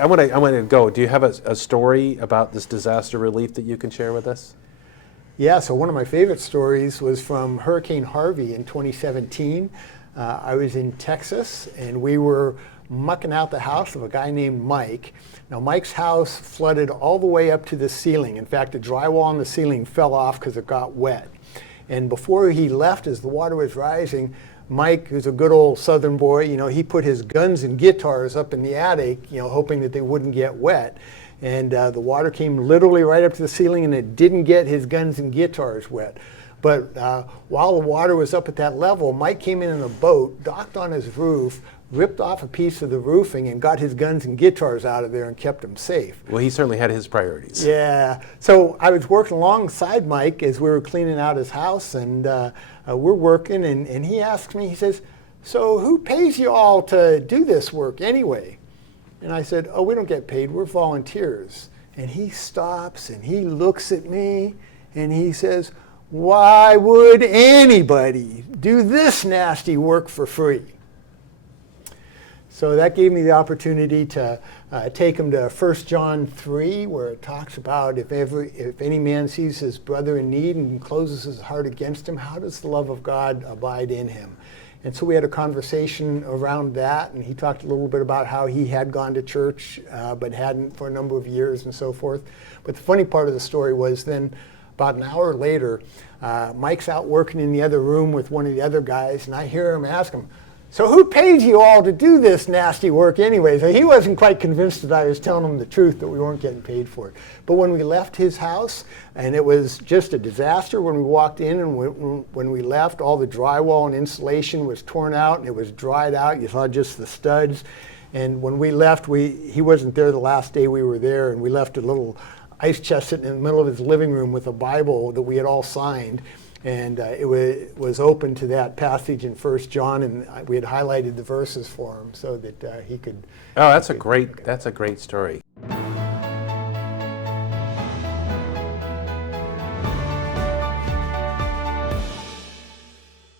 I want to go. Do you have a story about this disaster relief that you can share with us? Yeah, so one of my favorite stories was from Hurricane Harvey in 2017. I was in Texas, and we were mucking out the house of a guy named Mike. Now, Mike's house flooded all the way up to the ceiling. In fact, the drywall on the ceiling fell off because it got wet. And before he left, as the water was rising, Mike, who's a good old Southern boy, he put his guns and guitars up in the attic, hoping that they wouldn't get wet. And the water came literally right up to the ceiling, and it didn't get his guns and guitars wet. But while the water was up at that level, Mike came in a boat, docked on his roof, ripped off a piece of the roofing, and got his guns and guitars out of there and kept them safe. Well, he certainly had his priorities. Yeah. So I was working alongside Mike as we were cleaning out his house, and we're working, and he asked me, he says, "So who pays you all to do this work anyway?" And I said, "Oh, we don't get paid, we're volunteers." And he stops and he looks at me and he says, "Why would anybody do this nasty work for free?" So that gave me the opportunity to take him to 1 John 3, where it talks about if any man sees his brother in need and closes his heart against him, how does the love of God abide in him? And so we had a conversation around that, and he talked a little bit about how he had gone to church but hadn't for a number of years and so forth. But the funny part of the story was then about an hour later, Mike's out working in the other room with one of the other guys, and I hear him ask him, "So who paid you all to do this nasty work anyway?" So he wasn't quite convinced that I was telling him the truth, that we weren't getting paid for it. But when we left his house, and it was just a disaster when we walked in, and when we left, all the drywall and insulation was torn out and it was dried out. You saw just the studs. And when we left, he wasn't there the last day we were there, and we left a little ice chest sitting in the middle of his living room with a Bible that we had all signed. And it was open to that passage in 1 John, and we had highlighted the verses for him so that he could. Oh, that's a great story.